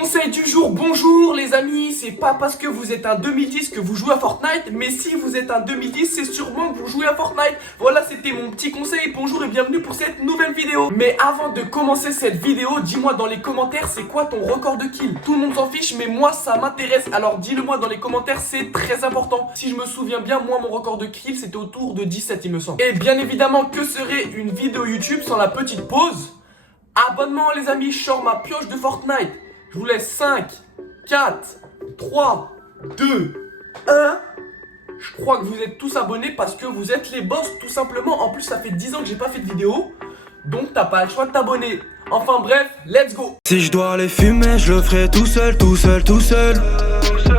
Conseil du jour, bonjour les amis, c'est pas parce que vous êtes un 2010 que vous jouez à Fortnite, mais si vous êtes un 2010, c'est sûrement que vous jouez à Fortnite. Voilà, c'était mon petit conseil, bonjour et bienvenue pour cette nouvelle vidéo. Mais avant de commencer cette vidéo, dis-moi dans les commentaires c'est quoi ton record de kills. Tout le monde s'en fiche, mais moi ça m'intéresse, alors dis-le moi dans les commentaires, c'est très important. Si je me souviens bien, moi mon record de kills c'était autour de 17 il me semble. Et bien évidemment, que serait une vidéo YouTube sans la petite pause? Abonnement les amis, je sors ma pioche de Fortnite. Je vous laisse 5, 4, 3, 2, 1. Je crois que vous êtes tous abonnés parce que vous êtes les boss tout simplement. En plus ça fait 10 ans que j'ai pas fait de vidéo, donc t'as pas le choix de t'abonner. Enfin bref, let's go. Si je dois les fumer, je le ferai tout seul.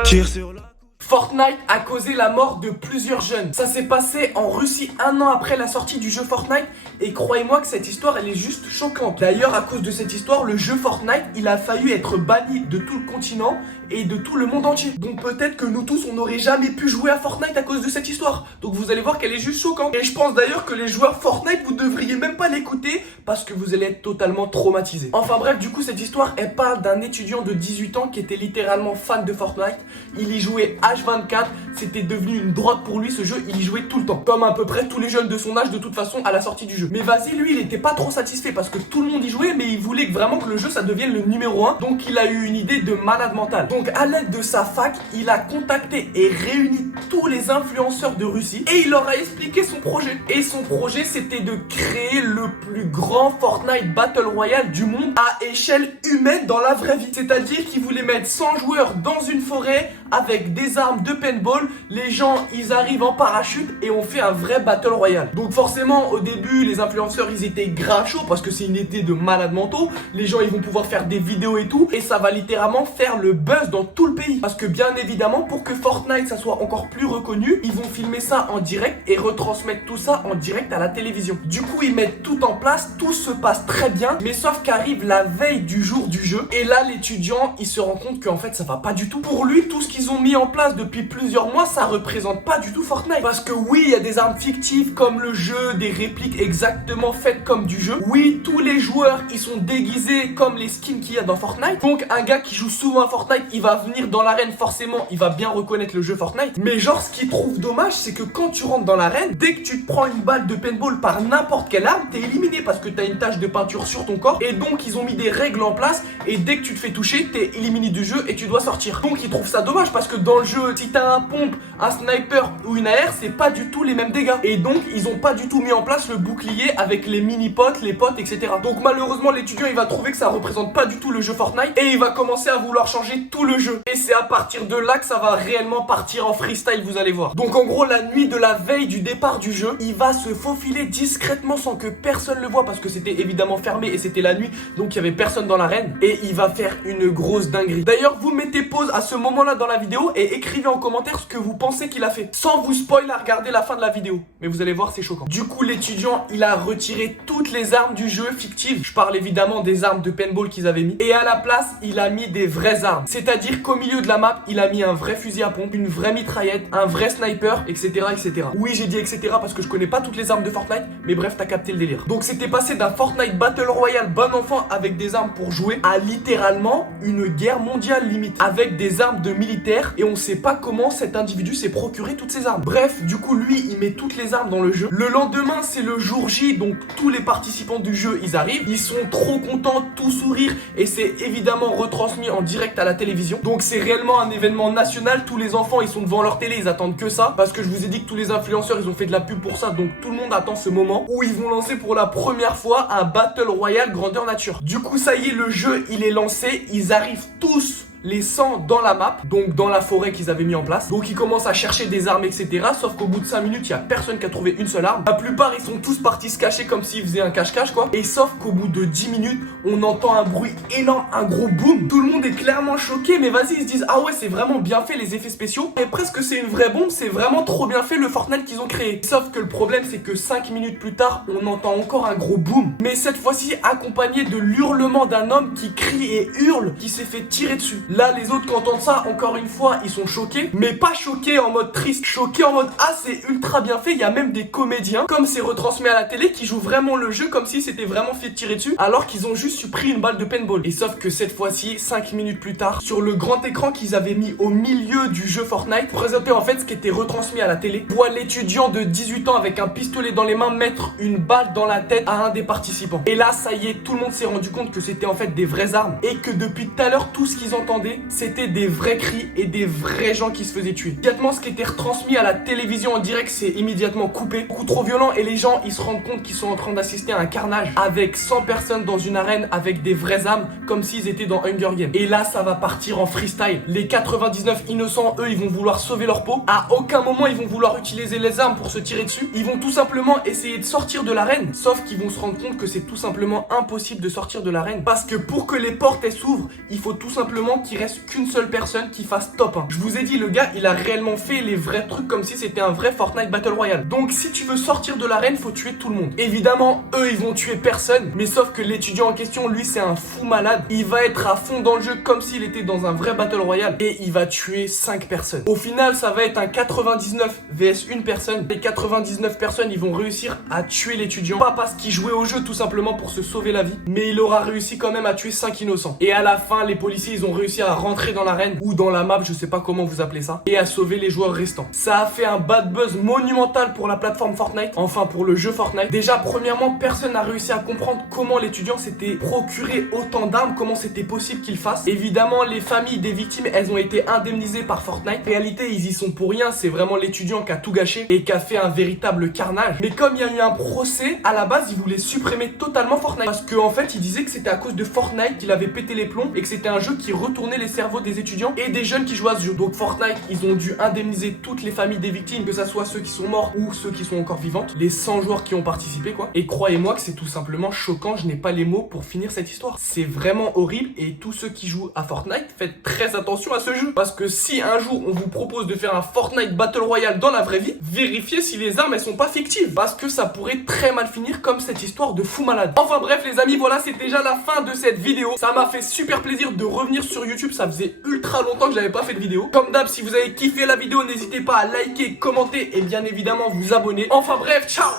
Tire sur la... Fortnite a causé la mort de plusieurs jeunes. Ça s'est passé en Russie un an après la sortie du jeu Fortnite. Et croyez-moi que cette histoire elle est juste choquante. D'ailleurs à cause de cette histoire, le jeu Fortnite il a failli être banni de tout le continent et de tout le monde entier. Donc peut-être que nous tous on n'aurait jamais pu jouer à Fortnite à cause de cette histoire. Donc vous allez voir qu'elle est juste choquante. Et je pense d'ailleurs que les joueurs Fortnite vous devriez même pas l'écouter parce que vous allez être totalement traumatisés. Enfin bref, du coup cette histoire elle parle d'un étudiant de 18 ans qui était littéralement fan de Fortnite. Il y jouait H24, c'était devenu une drogue pour lui ce jeu, il y jouait tout le temps. Comme à peu près tous les jeunes de son âge de toute façon à la sortie du jeu. Mais vas-y, lui il était pas trop satisfait parce que tout le monde y jouait, mais il voulait vraiment que le jeu ça devienne le numéro 1. Donc il a eu une idée de malade mental. Donc à l'aide de sa fac, il a contacté et réuni tous les influenceurs de Russie et il leur a expliqué son projet. Et son projet c'était de créer le plus grand Fortnite Battle Royale du monde à échelle humaine dans la vraie vie. C'est-à-dire qu'il voulait mettre 100 joueurs dans une forêt avec des armes de paintball, les gens ils arrivent en parachute et on fait un vrai battle royale. Donc forcément au début les influenceurs ils étaient grave chauds parce que c'est une idée de malades mentaux. Les gens ils vont pouvoir faire des vidéos et tout et ça va littéralement faire le buzz dans tout le pays. Parce que bien évidemment pour que Fortnite ça soit encore plus reconnu, ils vont filmer ça en direct et retransmettre tout ça en direct à la télévision. Du coup ils mettent tout en place, tout se passe très bien, mais sauf qu'arrive la veille du jour du jeu et là l'étudiant il se rend compte qu'en fait ça va pas du tout. Pour lui tout ce qu'ils ont mis en place depuis plusieurs mois ça représente pas du tout Fortnite. Parce que oui il y a des armes fictives comme le jeu, des répliques exactement faites comme du jeu. Oui tous les joueurs ils sont déguisés comme les skins qu'il y a dans Fortnite. Donc un gars qui joue souvent à Fortnite il va venir dans l'arène, forcément il va bien reconnaître le jeu Fortnite. Mais genre ce qu'il trouve dommage c'est que quand tu rentres dans l'arène, dès que tu te prends une balle de paintball par n'importe quelle arme, t'es éliminé parce que t'as une tache de peinture sur ton corps. Et donc ils ont mis des règles en place et dès que tu te fais toucher t'es éliminé du jeu et tu dois sortir. Donc ils trouvent ça dommage parce que dans le jeu si t'as un pompe, un sniper ou une AR c'est pas du tout les mêmes dégâts. Et donc ils ont pas du tout mis en place le bouclier avec les mini-potes, les potes etc. Donc malheureusement l'étudiant il va trouver que ça représente pas du tout le jeu Fortnite et il va commencer à vouloir changer tout le jeu. Et c'est à partir de là que ça va réellement partir en freestyle, vous allez voir. Donc en gros la nuit de la veille du départ du jeu, il va se faufiler discrètement sans que personne le voit parce que c'était évidemment fermé et c'était la nuit donc il y avait personne dans l'arène et il va faire une grosse dinguerie. D'ailleurs vous mettez pause à ce moment là dans la vidéo et écrivez en commentaire ce que vous pensez qu'il a fait. Sans vous spoil à regarder la fin de la vidéo. Mais vous allez voir c'est choquant. Du coup l'étudiant il a retiré toutes les armes du jeu fictives. Je parle évidemment des armes de paintball qu'ils avaient mis. Et à la place il a mis des vraies armes. C'est-à-dire qu'au milieu de la map il a mis un vrai fusil à pompe, une vraie mitraillette, un vrai sniper etc etc. Oui j'ai dit etc parce que je connais pas toutes les armes de Fortnite. Mais bref t'as capté le délire. Donc c'était passé d'un Fortnite Battle Royale bon enfant avec des armes pour jouer à littéralement une guerre mondiale limite. Avec des armes de militaires et on sait pas comment cet individu s'est procuré toutes ces armes. Bref, du coup lui il met toutes les armes dans le jeu. Le lendemain c'est le jour J, donc tous les participants du jeu ils arrivent, ils sont trop contents, tout sourire et c'est évidemment retransmis en direct à la télévision. Donc c'est réellement un événement national, tous les enfants ils sont devant leur télé, ils attendent que ça parce que je vous ai dit que tous les influenceurs ils ont fait de la pub pour ça, donc tout le monde attend ce moment où ils vont lancer pour la première fois un Battle Royale grandeur nature. Du coup ça y est, le jeu il est lancé, ils arrivent tous les 100 dans la map, donc dans la forêt qu'ils avaient mis en place. Donc ils commencent à chercher des armes etc. Sauf qu'au bout de 5 minutes il y a personne qui a trouvé une seule arme. La plupart ils sont tous partis se cacher comme s'ils faisaient un cache-cache quoi. Et sauf qu'au bout de 10 minutes on entend un bruit énorme, un gros boom. Tout le monde est clairement choqué, mais vas-y ils se disent ah ouais c'est vraiment bien fait les effets spéciaux. Et presque c'est une vraie bombe, c'est vraiment trop bien fait le Fortnite qu'ils ont créé. Sauf que le problème c'est que 5 minutes plus tard on entend encore un gros boom. Mais cette fois-ci accompagné de l'hurlement d'un homme qui crie et hurle, qui s'est fait tirer dessus. Là, les autres qui entendent ça, encore une fois, ils sont choqués. Mais pas choqués en mode triste, choqués en mode ah, c'est ultra bien fait. Il y a même des comédiens, comme c'est retransmis à la télé, qui jouent vraiment le jeu comme si c'était vraiment fait tirer dessus, alors qu'ils ont juste pris une balle de paintball. Et sauf que cette fois-ci, 5 minutes plus tard, sur le grand écran qu'ils avaient mis au milieu du jeu Fortnite, présentait en fait ce qui était retransmis à la télé. Voit l'étudiant de 18 ans avec un pistolet dans les mains mettre une balle dans la tête à un des participants. Et là, ça y est, tout le monde s'est rendu compte que c'était en fait des vraies armes et que depuis tout à l'heure, tout ce qu'ils entendaient, c'était des vrais cris et des vrais gens qui se faisaient tuer. Immédiatement, ce qui était retransmis à la télévision en direct, c'est immédiatement coupé. Beaucoup trop violent et les gens, ils se rendent compte qu'ils sont en train d'assister à un carnage avec 100 personnes dans une arène avec des vraies armes comme s'ils étaient dans Hunger Games. Et là, ça va partir en freestyle. Les 99 innocents, eux, ils vont vouloir sauver leur peau. À aucun moment, ils vont vouloir utiliser les armes pour se tirer dessus. Ils vont tout simplement essayer de sortir de l'arène. Sauf qu'ils vont se rendre compte que c'est tout simplement impossible de sortir de l'arène. Parce que pour que les portes elles s'ouvrent, il faut tout simplement qu'il reste qu'une seule personne qui fasse top 1. Je vous ai dit, le gars, il a réellement fait les vrais trucs comme si c'était un vrai Fortnite Battle Royale. Donc si tu veux sortir de l'arène, faut tuer tout le monde. Évidemment, eux, ils vont tuer personne. Mais sauf que l'étudiant en question, lui, c'est un fou malade. Il va être à fond dans le jeu comme s'il était dans un vrai Battle Royale. Et il va tuer 5 personnes. Au final, ça va être un 99 vs 1 personne. Les 99 personnes, ils vont réussir à tuer l'étudiant. Pas parce qu'il jouait au jeu tout simplement pour se sauver la vie, mais il aura réussi quand même à tuer 5 innocents. Et à la fin, les policiers, ils ont réussi à rentrer dans l'arène ou dans la map, je sais pas comment vous appelez ça, et à sauver les joueurs restants. Ça a fait un bad buzz monumental pour la plateforme Fortnite, enfin pour le jeu Fortnite. Déjà, premièrement, personne n'a réussi à comprendre comment l'étudiant s'était procuré autant d'armes, comment c'était possible qu'il fasse. Évidemment, les familles des victimes, elles ont été indemnisées par Fortnite. En réalité, ils y sont pour rien, c'est vraiment l'étudiant qui a tout gâché et qui a fait un véritable carnage. Mais comme il y a eu un procès, à la base, ils voulaient supprimer totalement Fortnite. Parce qu'en fait, ils disaient que c'était à cause de Fortnite qu'il avait pété les plombs et que c'était un jeu qui retournait les cerveaux des étudiants et des jeunes qui jouaient à ce jeu. Donc Fortnite, ils ont dû indemniser toutes les familles des victimes, que ça soit ceux qui sont morts ou ceux qui sont encore vivantes, les 100 joueurs qui ont participé quoi. Et croyez-moi que c'est tout simplement choquant, je n'ai pas les mots pour finir cette histoire. C'est vraiment horrible et tous ceux qui jouent à Fortnite, faites très attention à ce jeu. Parce que si un jour on vous propose de faire un Fortnite Battle Royale dans la vraie vie, vérifiez si les armes elles sont pas fictives. Parce que ça pourrait très mal finir comme cette histoire de fou malade. Enfin bref les amis, voilà, c'est déjà la fin de cette vidéo. Ça m'a fait super plaisir de revenir sur YouTube, ça faisait ultra longtemps que j'avais pas fait de vidéo. Comme d'hab, si vous avez kiffé la vidéo, n'hésitez pas à liker, commenter et bien évidemment vous abonner. Enfin bref, ciao.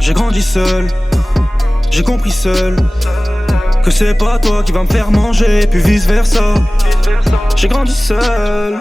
J'ai grandi seul, j'ai compris seul que c'est pas toi qui va me faire manger, puis vice versa. J'ai grandi seul.